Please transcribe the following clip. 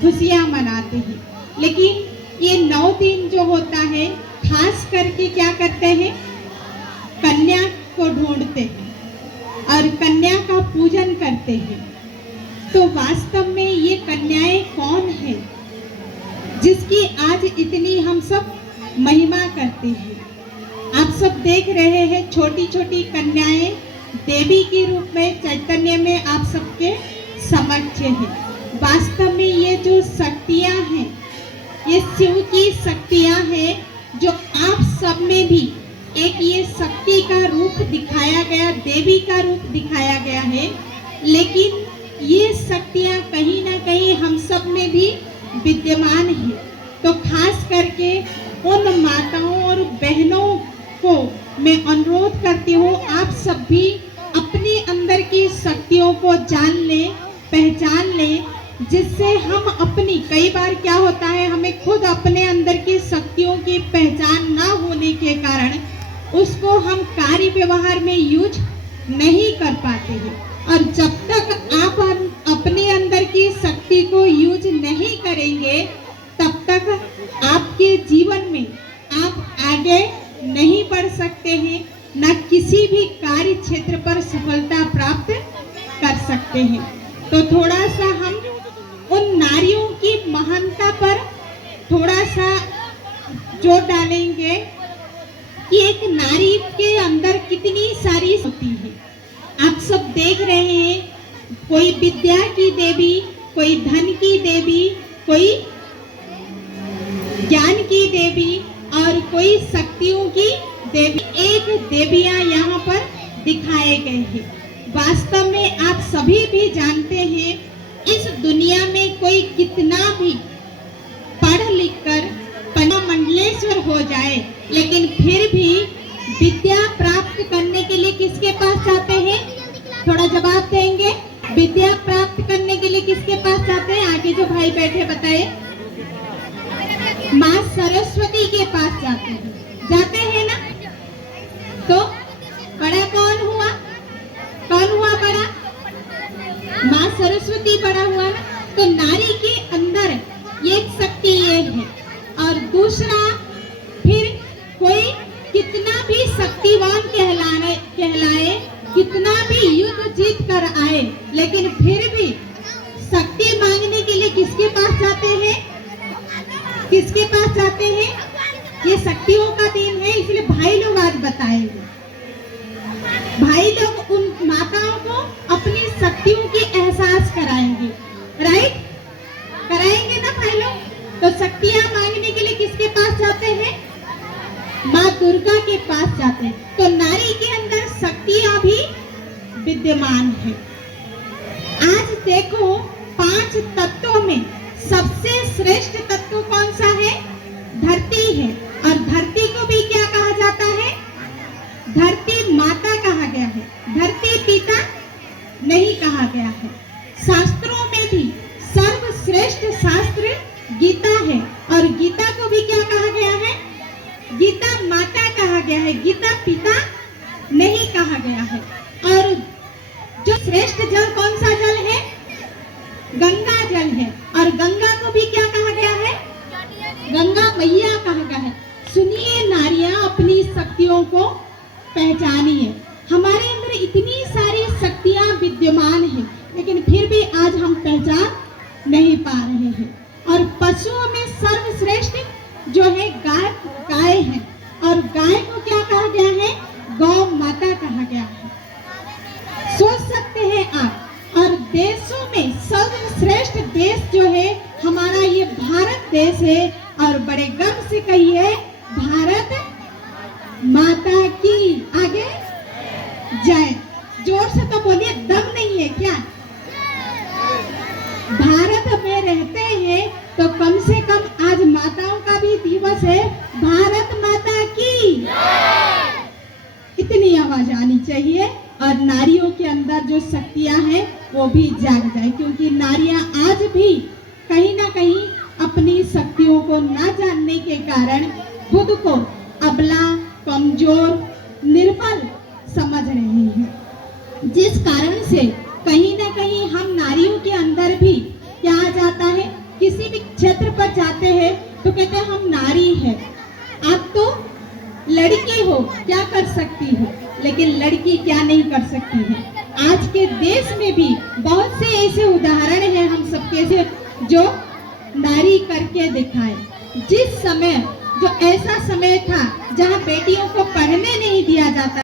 खुशियाँ मनाते हैं। लेकिन ये 9 दिन जो होता है, खास करके क्या करते हैं, कन्या को ढूंढते हैं और कन्या का पूजन करते हैं। तो वास्तव में ये कन्याएं कौन है जिसकी आज इतनी हम सब महिमा करते हैं? आप सब देख रहे हैं छोटी छोटी कन्याएं देवी के रूप में चैतन्य में आप सबके समक्ष है। वास्तव में ये जो शक्तियां हैं, ये शिव की शक्तियां हैं जो आप सब में भी एक ये शक्ति का रूप दिखाया गया, देवी का रूप दिखाया गया है। लेकिन ये शक्तियां कहीं ना कहीं हम सब में भी विद्यमान है। तो खास करके उन माताओं और बहनों को मैं अनुरोध करती हूँ, आप सब भी अपने अंदर की शक्तियों को जान लें, पहचान लें, जिससे हम अपनी, कई बार क्या होता है, हमें खुद अपने अंदर की शक्तियों की पहचान ना होने के कारण उसको हम कार्य व्यवहार में यूज नहीं कर पाते हैं। और जब तक आप अपने अंदर की शक्ति को यूज नहीं करेंगे, तब तक आपके जीवन में आप आगे नहीं बढ़ सकते हैं, न किसी भी कार्य क्षेत्र पर सफलता प्राप्त कर सकते हैं। तो थोड़ा सा हम उन नारियों की महानता पर थोड़ा सा जोर डालेंगे कि एक नारी के अंदर कितनी सारी शक्ति है। आप सब देख रहे हैं, कोई विद्या की देवी, कोई धन की देवी, कोई ज्ञान की देवी और कोई शक्तियों की देवी, एक देवियां यहाँ पर दिखाए गए हैं। वास्तव में आप सभी भी जानते हैं, इस दुनिया में कोई कितना भी पढ़ लिख कर मंडलेश्वर हो जाए, लेकिन फिर भी विद्या प्राप्त करने के लिए किसके पास जाते हैं? थोड़ा जवाब देंगे। विद्या प्राप्त करने के लिए किसके पास जाते हैं? आगे जो भाई बैठे बताए। माँ सरस्वती के पास जाते हैं ना। तो बड़ा कौन हुआ? कौन हुआ बड़ा? माँ सरस्वती बड़ा हुआ ना। तो नारी के अंदर ये शक्ति ये है। और दूसरा, फिर कोई कितना भी शक्तिवान कहलाए, कितना भी युद्ध जीत कर आए, लेकिन फिर भी शक्ति मांगने के लिए किसके पास जाते हैं? किसके पास जाते हैं? ये शक्तियों का दिन है, इसलिए भाई लोग आज बताएंगे। भाई लोग उन माताओं को अपनी शक्तियों की एहसास कराएंगे, राइट? कराएंगे ना भाई लोग? तो शक्तियां मांगने के लिए किसके पास जाते हैं? माँ दुर्गा के पास जाते हैं। तो नारी के अंदर शक्तियां भी विद्यमान है। आज देखो, 5 तत्वों में सबसे श्रेष्ठ तत्व कौन सा है? धरती है। और धरती को भी क्या कहा जाता है? धरती माता कहा गया है, धरती पिता नहीं कहा गया है। शास्त्रों में भी सर्वश्रेष्ठ शास्त्र गीता है, और गीता को भी क्या कहा गया है? गीता माता कहा गया है, गीता पिता नहीं कहा गया है। और जो श्रेष्ठ जल कौन सा जल है? गंगा जल है। और गंगा को भी क्या कहा गया है? गंगा मैया कहा गया है। सुनिए नारियां, अपनी शक्तियों को पहचानिए। हमारे अंदर इतनी सारी शक्तियां विद्यमान हैं, लेकिन फिर भी आज हम पहचान नहीं पा रहे हैं। और पशुओं में सर्वश्रेष्ठ जो है गाय है। और गाय को क्या कहा गया है? गौ माता कहा गया है। सोच सकते हैं आप। और देशों में सर्वश्रेष्ठ देश जो है हमारा ये भारत देश है। और बड़े गर्व से कहिए, भारत माता की आगे जय। जोर से तो बोलिए, दम नहीं है क्या? भारत में रहते हैं तो कम से कम आज माताओं का भी दिवस है। भारत माता की इतनी आवाज आनी चाहिए। और नारियों के अंदर जो शक्तियां हैं वो भी जाग जाए, क्योंकि नारियां आज भी कहीं ना कहीं अपनी शक्तियों को ना जानने के कारण खुद को अबला, कमजोर, निर्बल समझ रही हैं। जिस कारण से कहीं ना कहीं हम नारियों के अंदर भी क्या आ जाता है कि किसी भी क्षेत्र पर जाते हैं तो कहते हैं हम नारी हैं, आप तो लड़की हो, क्या कर सकती हो। लेकिन लड़की क्या नहीं कर सकती है। आज के देश में भी बहुत से ऐसे उदाहरण हैं हम सबके से जो नारी करके दिखाए। जिस समय जो ऐसा समय था जहां बेटियों को पढ़ने नहीं दिया जाता